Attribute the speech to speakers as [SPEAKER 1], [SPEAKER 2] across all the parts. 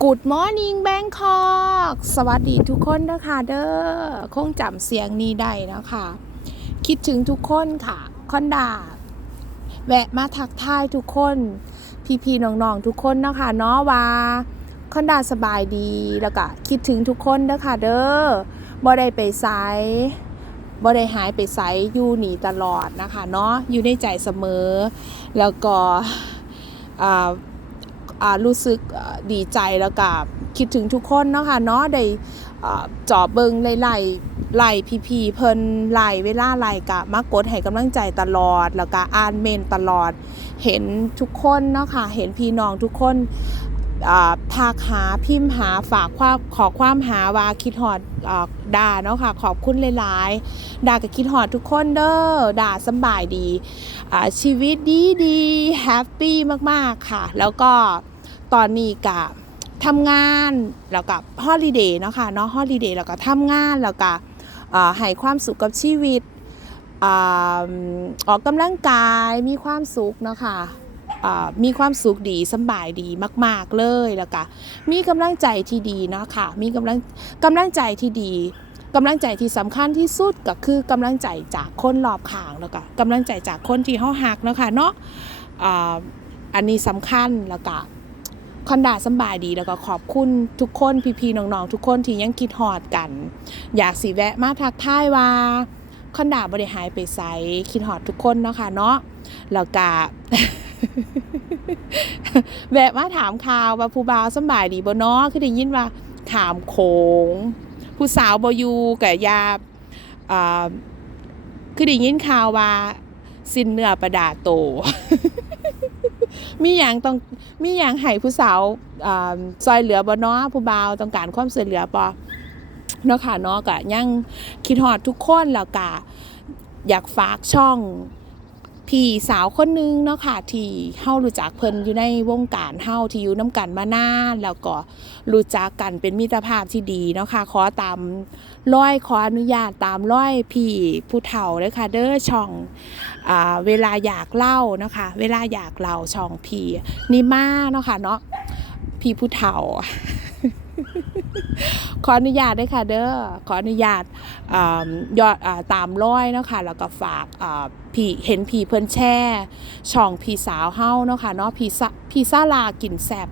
[SPEAKER 1] Good Morning Bangkok สวัสดีทุกคนนะคะเด้อคงจำเสียงนี้ได้นะคะคิดถึงทุกคนค่ะคอนดาแวะมาทักทายทุกคน พี่ๆน้องๆทุกคนนะคะเนาะว่าคอนดาสบายดีแล้วก็คิดถึงทุกคนเด้อค่ะเด้อบ่ได้ไปไสบ่ได้หายไปไสอยู่หนีตลอดนะคะเนาะอยู่ในใจเสมอ แล้วก็อ่า รู้สึกดีใจแล้วก็คิดถึงทุกคนเนาะค่ะเนาะได้อ่าจอบเบิงไล่ไล่ไล่พีพีเพิ่นไล่เวลาไล่กะมากดให้กำลังใจตลอด แล้วก็อ่านเมนตลอด เห็นทุกคนเนาะค่ะเห็นพี่น้องทุกคนอ่าทักหาพิมพ์หาฝากความขอความหาว่าคิดฮอดอ่าด่าเนาะค่ะขอบคุณหลายๆด่ากับคิดฮอดทุกคนเด้อด่าสบายดีอ่าชีวิตดีดีแฮปปี้มากๆค่ะ แล้วก็ ตอนนี้กับทำงานแล้วกับฮอลิเดย์เนาะค่ะเนาะฮอลิเดย์แล้วก็ทำงานแล้วก็อ่าให้ความสุขกับชีวิตออกกำลังกายมีความสุขเนาะค่ะอ่ามีความสุขดีสบายดีมาก ๆเลยแล้วก็มีกำลังใจที่ดีเนาะค่ะมีกำลังกำลังใจที่ดีกำลังใจที่สำคัญที่สุดก็คือกำลังใจจากคนรอบข้างแล้วก็กำลังใจจากคนที่เฮาฮักเนาะค่ะเนาะอันนี้สำคัญแล้วก็ คอนดาสบายดีแล้วก็ขอบคุณทุกคนพี่ๆน้องๆทุกคนที่ยังคิดฮอดกัน อยากสิแวะมาทักทายว่าคอนดาบริหายไปใสคิดฮอดทุกคนเนาะค่ะเนาะแล้วก็แวะมาถามข่าวว่าผู้บ่าวสบายดีบ่เนาะคือได้ยินว่าถามโขงผู้สาวบอยู่กับยาอ่าคือได้ยินข่าวว่าสิ้นเนื้อประดาโต มีอย่างต้องมีอย่างให้ผู้สาวอ่าซอยเหลือบ่เนาะผู้บ่าวต้องการความช่วยเหลือบ่เนาะค่ะเนาะก็ยังคิดฮอดทุกคนแล้วก็อยากฝากช่อง พี่สาวคนหนึงเนาะค่ะที่เฮารู้จักเพิ่นอยู่ในวงการเฮาที่อยู่น้ำกันมานานแล้วก็รู้จักกันเป็นมิตรภาพที่ดีเนาะค่ะขอตามร้อยขออนุญาตตามร้อยพี่ผู้เฒ่าเลยค่ะเด้อช่องอ่าเวลาอยากเล่านะคะ เวลาอยากเล่าช่องพี่นิมาเนาะค่ะเนาะพี่ผู้เฒ่า ขออนุญาตด้วยค่ะเด้อขออนุญาตอยอดตามร้อยเนาะค่ะแล้วก็ฝากพี่เห็นพี่เพิ่นแช่ช่องพี่สาวเฮาเนาะค่ะเนาะพี่ซะพี่ซาลากินแซบ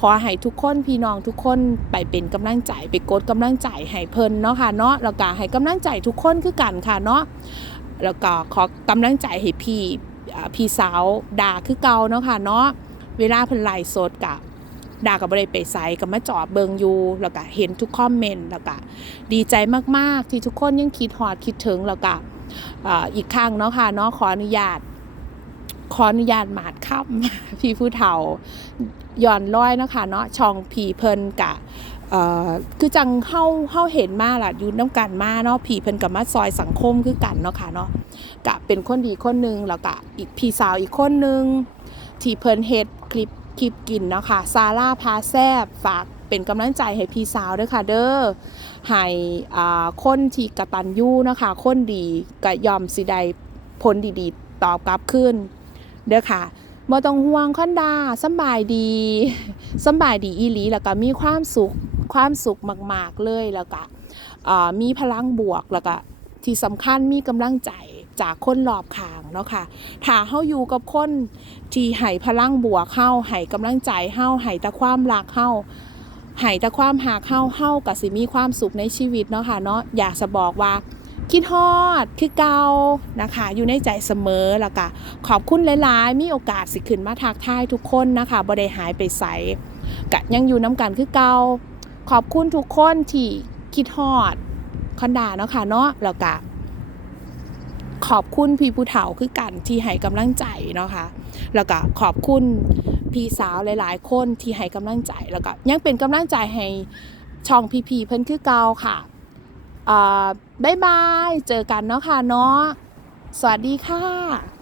[SPEAKER 1] ขอให้ทุกคนพี่น้องทุกคนไปเป็นกำลังใจไปกดกำลังใจให้เพิ่นเนาะค่ะเนาะแล้วก็ให้กำลังใจทุกคนคือกันค่ะเนาะแล้วก็ขอกำลังใจให้พี่พี่สาวด่าคือเก่าเนาะค่ะเนาะเวลาเพิ่นไลฟ์สดกับ ดากับบ่ได้ไปไสก็มาจอบเบิงอยู่แล้วก็เห็นทุกคอมเมนต์แล้วก็ดีใจมากๆ ที่ทุกคนยังคิดฮอดคิดถึงแล้วก็อีกครั้งเนาะค่ะเนาะขออนุญาตขออนุญาตหมาดค่ำพี่ผู้เฒ่าย้อนร้อยนะคะเนาะช่องผีเพิ่นกะคือจังเฮาเฮาเห็นมาล่ะอยู่น้ำกันมาเนาะผีเพิ่นกับมาซอยสังคมคือกันเนาะค่ะเนาะกะเป็นคนดีคนนึงแล้วกะอีกพี่สาวอีกคนนึงที่เพิ่นเฮ็ดคลิป คลิปกินเนาะค่ะซาร่าพาแซบฝากเป็นกำลังใจให้พี่สาวด้วยค่ะเด้อให้อ่าคนที่กตัญญูเนะคะคนดีก็ยอมสิได้ผลดีๆ ตอบกลับขึ้น เด้อค่ะบ่ต้องห่วงคอนดาสบายดีสบายดีอีหลีแล้วก็มีความสุขความสุขมาก ๆ เลยแล้วก็อ่ามีพลังบวกแล้วก็ที่สำคัญมีกำลังใจ จากคนรอบข้างเนาะค่ะถ้าเฮาอยู่กับคนที่ให้พลังบวกเฮาให้กำลังใจเฮาให้แต่ความรักเฮาให้แต่ความหักเฮาเฮาก็สิมีความสุขในชีวิตเนาะค่ะเนาะอยากจะบอกว่าคิดฮอดคือเก่านะคะ อยู่ในใจเสมอแล้วก็ขอบคุณหลายๆ มีโอกาสสิขึ้นมาทักทายทุกคนนะคะบ่ได้หายไปไสกะยังอยู่น้ำกันคือเก่าขอบคุณทุกคนที่คิดฮอดคอนดาเนาะค่ะเนาะแล้วก็ ขอบคุณพี่ผู้เฒ่าคือกันที่ให้กำลังใจเนาะค่ะแล้วก็ขอบคุณพี่สาวหลาย ๆ คนที่ให้กำลังใจแล้วก็ยังเป็นกำลังใจให้ช่องพีพีเพิ่นคือเก่าค่ะอ่าบ๊ายบาย เจอกันเนาะค่ะเนาะสวัสดีค่ะ